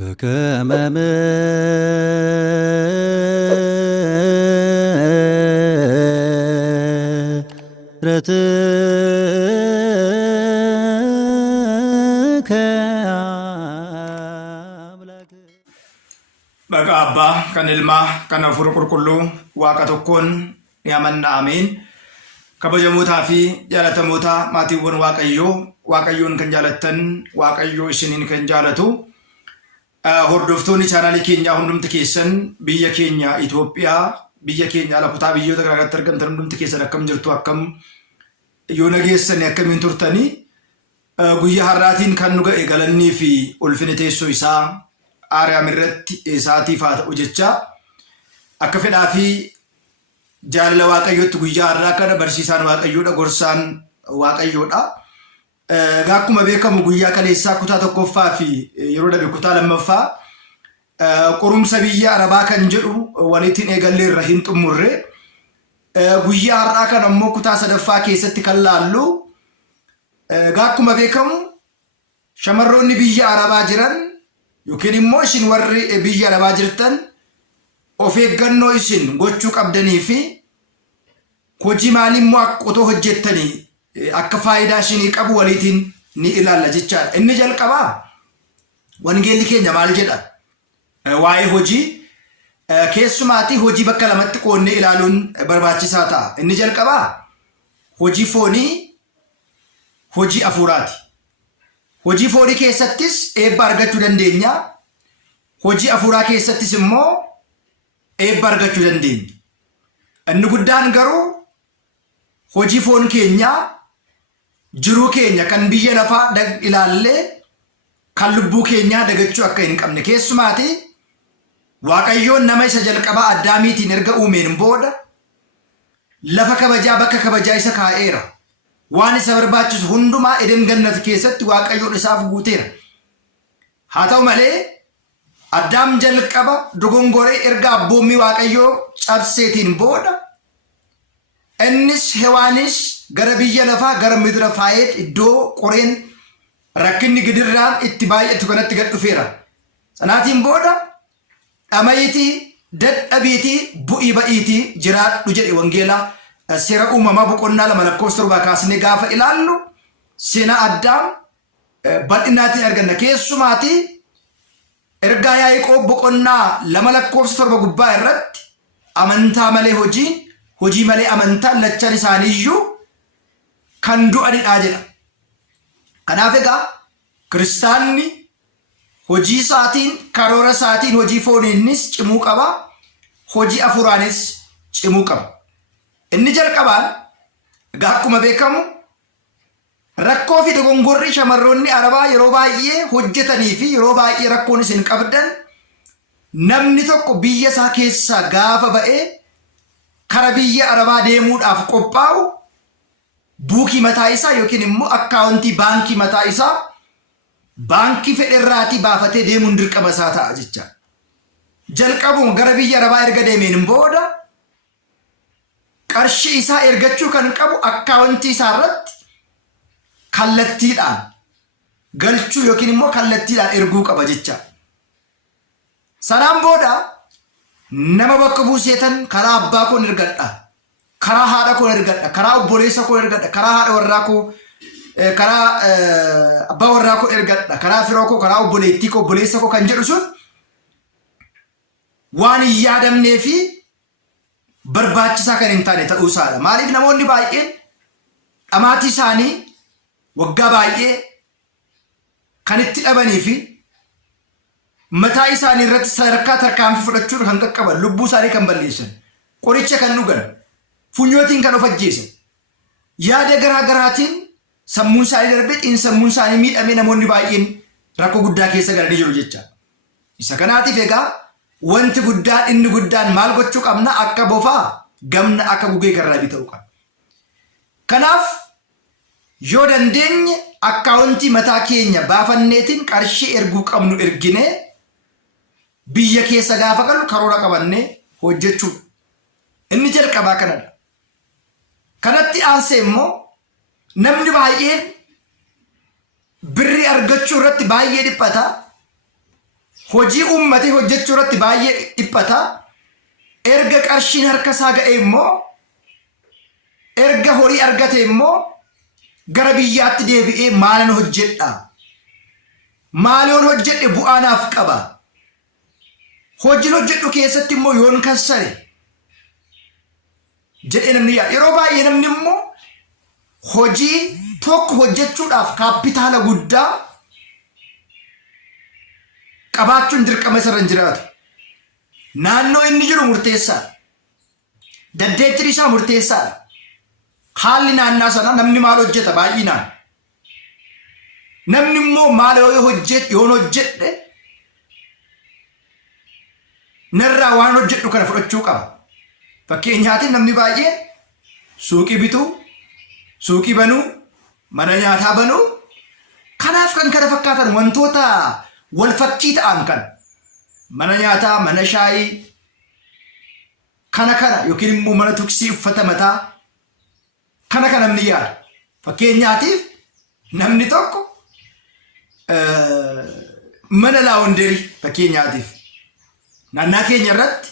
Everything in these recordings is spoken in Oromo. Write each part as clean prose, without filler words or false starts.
በከመ ምሕረትከ አምላክ Maqaa Abbaa, kan Ilmaa, kan Hafuura Qulqulluu, Waaqa tokkoon ni amanna. Ameen. Kabajamootaa fi jaallatamoota maatiiwwan Waaqayyoon kan jaalattan, Waaqayyoo isiniin kan jaalatu. Hordoftoonni chaanaalii keenyaa hundumti keessan biyya keenya Itoophiyaa, biyya keenya ala kutaa biyyoota garaagaraatti argamtan hundumti keessan akkam jirtu, akkam yoo nageessani, akkamiin turtanii. Guyyaa har'aatiin kan nu ga'e galannii fi ulfina teessoo isaa Aariyaam irratti isaatiif haa ta'u jecha akka fedhaa fi jaalala Waaqayyootti guyyaa har'aa kana barsiisaan Waaqayyoodha, gorsaan Waaqayyoodha. Akkuma beekamu guyyaa kaleessaa kutaa tokkoffaa fi yeroo darbe kutaa lammaffaa qorumsa biyya Arabaa kan jedhu waliin eegallee irra hin xumurre. Guyyaa har'aa kana immoo kutaa sadaffaa keessatti kan laallu akkuma beekamu shamarroonni biyya Arabaa jiran yookiin immoo isin warri biyya Arabaa jirtan of eeggannoo isin gochuu qabdanii fi hojii maalii immoo otoo hojjettanii akka faayidaa isinii qabu waliin ni ilaalla jechaadha. Inni jalqabaa wangeelli keenya maal jedha? Waa'ee hojii keessumaatii hojii bakka lamatti qoonnee ilaaluun barbaachisaa ta'a. Inni jalqabaa hojii foonii, hojii hafuuraati. Hojii foonii keessattis eebba argachuu dandeenya. Hojii hafuuraa keessattis immoo eebba argachuu dandeenya. Inni guddaan garuu hojii foon keenyaa, jiruu keenya kan biyya lafaa ilaallee kan lubbuu keenyaa dagachuu akka hin qabne. Keessumaatii Waaqayyoon nama isa jalqabaa Addaamiitiin erga uumeen booda lafa kabajaa, bakka kabajaa isa kaa'eera. Waan isa barbaachisu hundumaa Eden Gannat keessatti Waaqayyoon isaaf guuteera. Haa ta'u malee Addaam jalqaba dogongoree erga abboommii Waaqayyoo cabseetiin booda innis Hewaanis gara biyya lafaa, gara midira faayee iddoo qoreen rakkinni gidirraan itti baay'atu kanatti gad dhufeera. Sanaatiin booda dhamayitii, dadhabiitii, bu'ii ba'iitii jiraadhu jedhe wangeelaa. Seera uumamaa boqonnaa 2:7 kaasnee gaafa ilaallu seenaa Addaam bal'inaatiin arganna. Keessumaatii ergaa Yaaqoob boqonnaa 2:7 gubbaa irratti amantaa malee hojii malee amantaan lachan isaaniiyyuu kan du'anidha jedha. Kanaaf egaa kiristaanni hojii isaatiin, karoora isaatiin, hojii fooniinis cimuu qaba, hojii hafuuraanis cimuu qaba. Inni jalqabaan egaa akkuma beekamu rakkoo fi dogongorri shamarroonni Arabaa yeroo baay'ee hojjetanii fi yeroo baay'ee rakkoon isin qabdan namni tokko biyya isaa keessaa gaafa ba'ee kara biyya Arabaa deemuudhaaf qophaa'u buukii mataa isaa yookiin immoo akkaawuntii baankii mataa isaa baankii federaatii baafatee deemuun dirqama isaa ta'a jecha. Jalqabuun gara biyya Arabaa erga deemeen booda qarshii isaa ergachuu kan qabu akkaawuntii isaa irratti kallattiidhaan galchuu yookiin immoo kallattiidhaan erguu qaba jecha. Sanaan booda nama bakka buuseetan karaa abbaa koo ergadha, karaa haadha koo ergadha, karaa obboleessa koo ergadha, karaa haadha warraa koo, karaa abbaa warraa koo ergadha, karaa firoo koo, karaa obboleettii koo, obboleessa koo kan jedhu sun waan hin yaadamnee fi barbaachisaa kan hin taane ta'uu isaadha. Maaliif namoonni baay'een dhamaatii isaanii waggaa baay'ee kan itti dhabanii fi mataa isaanii irratti sadarkaa tarkaanfii fudhachuun kan qaqqaban, lubbuu isaanii kan balleessan, qoricha kan dhugan, funyootiin kan of ajjeesan, yaada garaa garaatiin sammuun isaanii darbee xiinsammuun isaanii miidhamee namoonni baay'een rakkoo guddaa keessa galanii jiru jecha. Isa kanaatiif egaa wanti guddaan, inni guddaan maal gochuu qabna? Akka bofaa gamna akka gugee garraabii ta'uu qabna. Kanaaf yoo dandeenye akkaawuntii mataa keenya baafanneetiin qarshii erguu qabnu erginee biyya keessa gaafa galu karoora qabannee hojjechuudha. Inni jalqabaa kanadha. Kanatti aansee immoo namni baay'een birrii argachuu irratti baay'ee dhiphata. hojii uummatee hojjechuu irratti baay'ee dhiphata. Erga qarshiin harka isaa ga'e immoo erga horii argate immoo gara biyyaatti deebi'ee maalan hojjedha? Maaliyoon hojjedhe bu'aa naaf qaba? Hojiin hojjedhu keessatti immoo yoon kassare jedhee namni yaada. Yeroo baay'ee namni immoo hojii tokko hojjechuudhaaf kaapitaala guddaa qabaachuun dirqama isarra hin jiraatu. Naannoo inni jiru murteessaa. Dandeettiin isaa murteessaa. Haalli naannaa sana namni maal hojjeta baay'inaan. Namni immoo maal yoon hojjedhe narraa waan hojjedhu kana fudhachuu qaba. Fakkeenyaatiin namni baay'een suuqii bituu, suuqii banuu, mana nyaataa banuu, kanaaf kan kana fakkaatan wantoota wal fakkii ta'an kan mana nyaataa, mana shaayii, kana yookiin immoo mana tuksii, uffata mataa kana namni yaada. Fakkeenyaatiif namni tokko mana laawunderii fakkeenyaatiif naannaa keenya irratti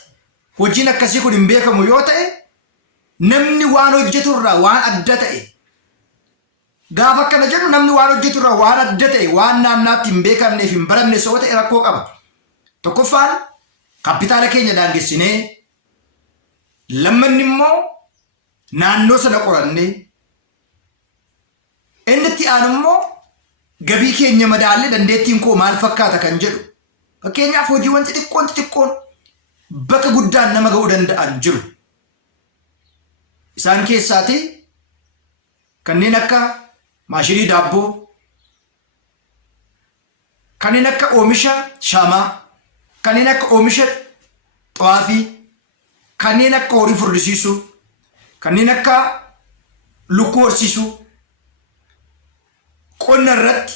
hojiin akkasii kun hin beekamu yoo ta'e namni waan hojjetu irraa waan adda ta'e gaafa akkana jedhu namni waan hojjetu irraa waan adda ta'e waan naannaatti hin beekamneef hin baramne soo ta'e rakkoo qaba. Tokkoffaan kaapitaala keenya daangessinee lammanni immoo naannoo sana qorannee inni itti aanu immoo gabii keenya madaallee dandeettiin koo maal fakkaata kan jedhu. Fakkeenyaaf hojiiwwan xixiqqoon bakka guddaan nama ga'uu danda'an jiru. Isaan keessaati kanneen akka maashinii daabboo, kanneen akka oomisha shaamaa, kanneen akka oomisha xawaafii, kanneen akka horii furdisiisuu, kanneen akka lukkuu horsiisuu, qonna irratti,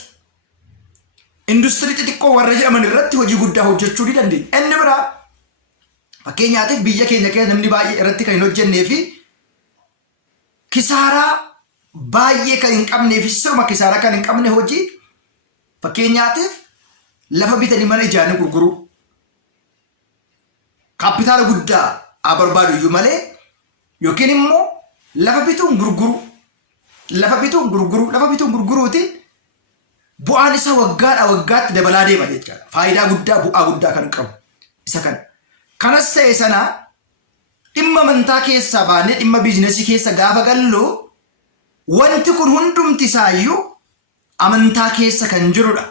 industirii xixiqqoo warra jedhaman irratti hojii guddaa hojjechuu ni dandeenya. Inni biraa fakkeenyaatiif biyya keenya keessa namni baay'ee irratti kan hin hojjennee fi kisaaraa baay'ee kan hin qabnee fi sirma kisaaraa kan hin qabne hojii fakkeenyaatiif lafa bitanii mana ijaaranii gurguruu. Kaapitaala guddaa barbaadu iyyuu malee yookiin immoo lafa bituun gurguruutiin bu'aan isaa waggaatti dabalaa deema jechuudha. Faayidaa guddaa, bu'aa guddaa kan qabu isa kana. Kanas ta'e sana dhimma amantaa keessaa baanee dhimma biizinasii keessa gaafa gallu wanti kun hundumti isaayyuu amantaa keessa kan jirudha.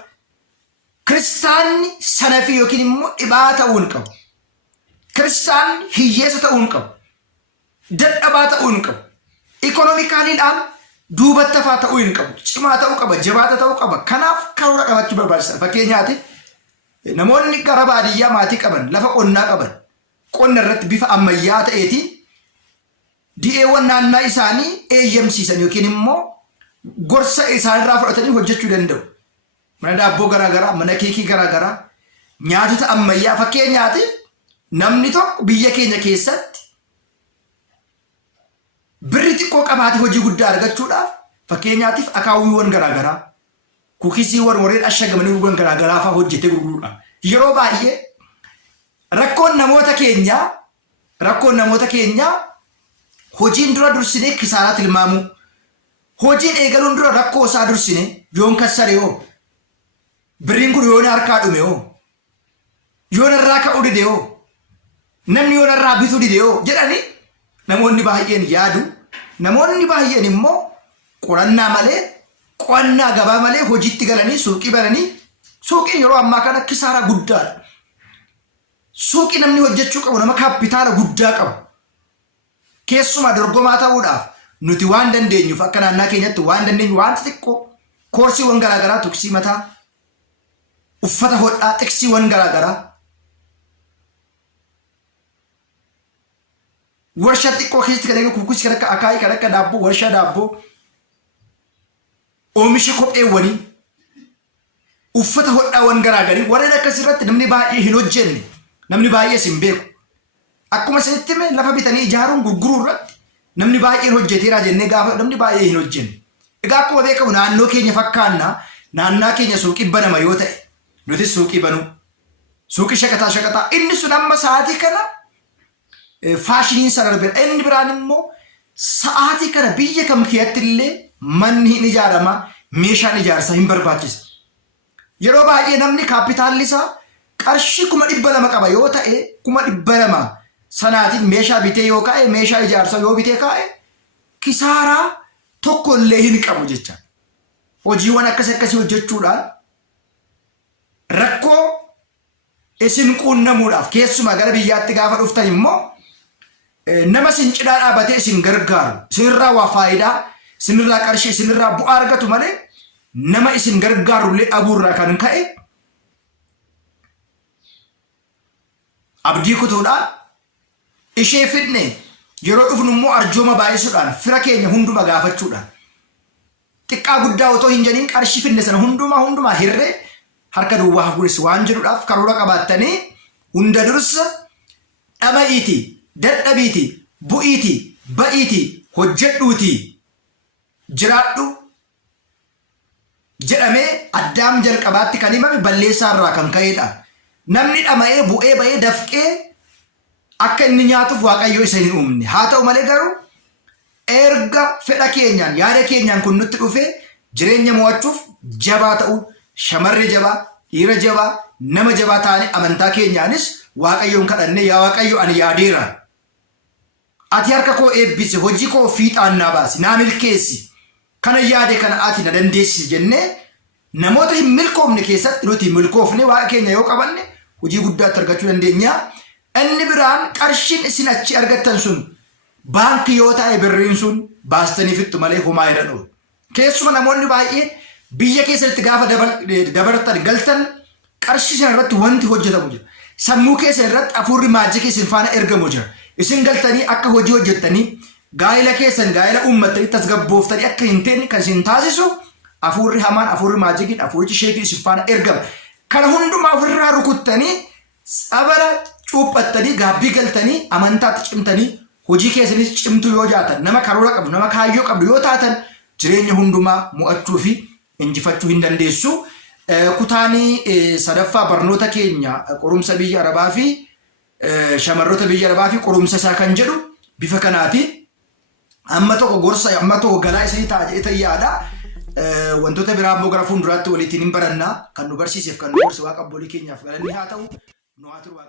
Kiristaanni sanafii yookiin immoo dhibaa ta'uu hin qabu. Kiristaanni hiyyeessa ta'uu hin qabu. Dadhabaa ta'uu hin qabu. Ikonomikaaliidhaan duubatti hafaa ta'uu hin qabu. Cimaa ta'uu qaba, jabaata ta'uu qaba. Kanaaf karoora qabachuu barbaachisa. Fakkeenyaatiif namoonni gara baadiyyaa maatii qaban, lafa qonnaa qaban, qonna irratti bifa ammayyaa ta'eetiin di'eewwan naannaa isaanii eeyyamsiisan yookiin immoo gorsa isaanirraa fudhatanii hojjechuu danda'u. Mana daabboo garaagaraa, mana keekii garaagaraa, nyaatota ammayyaa fakkeenyaatiif namni tokko biyya keenya keessatti birri xiqqoo qabaatee hojii guddaa argachuudhaaf fakkeenyaatiif akaawwiiwwan garaagaraa, kuukisiiwwan warreen ashagamanii gurguran garaagaraa fa'aa hojjetee gurguruudha. Yeroo baay'ee rakkoon namoota keenyaa hojiin dura dursinee kisaaraa tilmaamuu. Hojiin eegaluun dura rakkoo isaa dursinee yoon kassare hoo, birriin kun yoon harkaa dhume hoo, yoon irraa ka'uu dide hoo, namni yoon irraa bituu dide hoo jedhanii namoonni baay'een yaadu. Namoonni baay'een immoo qorannaa malee, qo'annaa gabaa malee hojiitti galanii suuqii bananii, suuqiin yeroo ammaa kana kisaaraa guddaadha. Suuqii namni hojjechuu qabu nama kaapitaala guddaa qabu. Keessumaa dorgomaa ta'uudhaaf nuti waan dandeenyuuf akka naannaa keenyatti waan dandeenyu waan xixiqqoo koorsiiwwan garaagaraa, tuksii mataa, uffata hodhaa, xiqsiiwwan garaagaraa, warshaa xiqqoo keessatti kan akka kuukis, kan akka akaayii, kan akka daabboo, warshaa daabboo, oomisha kopheewwanii, uffata hodhaawwan garaagarii warreen akkasirratti namni baay'ee hin hojjenne, namni baay'ees hin beeku. Akkuma isinitti hime lafa bitanii ijaaruun gurguruu irratti namni baay'een hojjeteera jennee gaafa namni baay'ee hin hojjenne. Egaa akkuma beekamu naannoo keenya fakkaannaa naannaa keenya suuqii banama yoo ta'e nutis suuqii banuu. suuqii shaqaxaa inni sun amma sa'aatii kana faashiniin sana darbeera. Inni biraan immoo sa'aatii kana biyya kam keessatti illee manni hin ijaarama, meeshaan ijaarsa hin barbaachisa. Yeroo baay'ee namni kaapitaalli isaa qarshii 200,000 qaba yoo ta'e 200,000 sanaatiin meeshaa bitee yoo kaa'e, meeshaa ijaarsa yoo bitee kaa'e kisaaraa tokko illee hin qabu jecha. Hojiiwwan akkasii hojjechuudhaan rakkoo isin quunnamuudhaaf keessumaa gara biyyaatti gaafa dhuftan immoo nama isin cinaa dhaabatee isin gargaaru, isinirraa waa faayidaa, isinirraa qarshii, isinirraa bu'aa argatu malee nama isin gargaarullee dhabuurraa kan ka'e abdii kutuudhaan ishee fidne yeroo dhufnu immoo arjooma baay'isuudhaan fira keenya hunduma gaafachuudhaan xiqqaa guddaa otoo hin jedhiin qarshii fidne sana hundumaa hirree harka duwwaa hafuuris waan jedhuudhaaf karoora qabaattanii hunda dursa dhama'iiti, dadhabiiti, bu'iiti, ba'iiti, hojjedhuuti, jiraadhu jedhamee addaam jalqabaatti kan himame balleessaa irraa kan ka'edha. Namni dhama'ee bu'ee ba'ee dafqee akka inni nyaatuuf Waaqayyo isa hin uumne. Haa ta'u malee garuu erga fedha keenyaan yaada keenyaan kun nutti dhufee jireenya mo'achuuf jabaa ta'uu, shamarree jabaa, dhiira jabaa, nama jabaa ta'anii amantaa keenyaanis Waaqayyoon kadhannee yaa Waaqayyo ani yaadeera. Ati harka koo eebbisi, hojii koo fiixaan naa baasi, naa milkeessi. Kana yaade kana ati na dandeessisi jennee namoota hin milkoofne keessatti nuti milkoofne waaqa keenya yoo qabanne hojii guddaatti argachuu dandeenya. Inni biraan qarshiin isin achi argattan sun baankii yoo ta'e birriin sun baastanii fixxu malee homaa hin dhadhu. Keessuma namoonni baay'een biyya keessatti gaafa dabartan galtan qarshii sana irratti wanti hojjetamu jira. Sammuu keessan irratti hafuurri maajii isin faana ergamu jira. Isin galtanii akka hojii hojjettanii gaa'ela keessan gaa'ela uummattanii tasgabbooftanii akka hin teenne kan isin taasisu hafuurri hamaan, hafuurri maajikiin, hafuurichi sheekiin isin faana ergama. Kana hundumaa ofirraa rukuttanii sabara cuuphattanii gaabbii galtanii amantaatti cimtanii hojii keessanis cimtuu yoo jaatan nama karoora qabdu, nama kaayyoo qabdu yoo taatan jireenya hundumaa mo'achuu fi injifachuu hin dandeessu. Kutaanii sadaffaa barnoota keenya qorumsa biyya Arabaa fi shamarroota biyya Arabaa fi qorumsa isaa kan jedhu bifa kanaatiin amma tokko gorsa amma tokko galaa isinii ta'a jedhee yaada. Wantoota biraa immoo gara fuulduraatti walitti hin barannaa kan nu barsiiseef kan nu gorse waaqa abboolii keenyaaf galanni haa ta'u nu haa turu.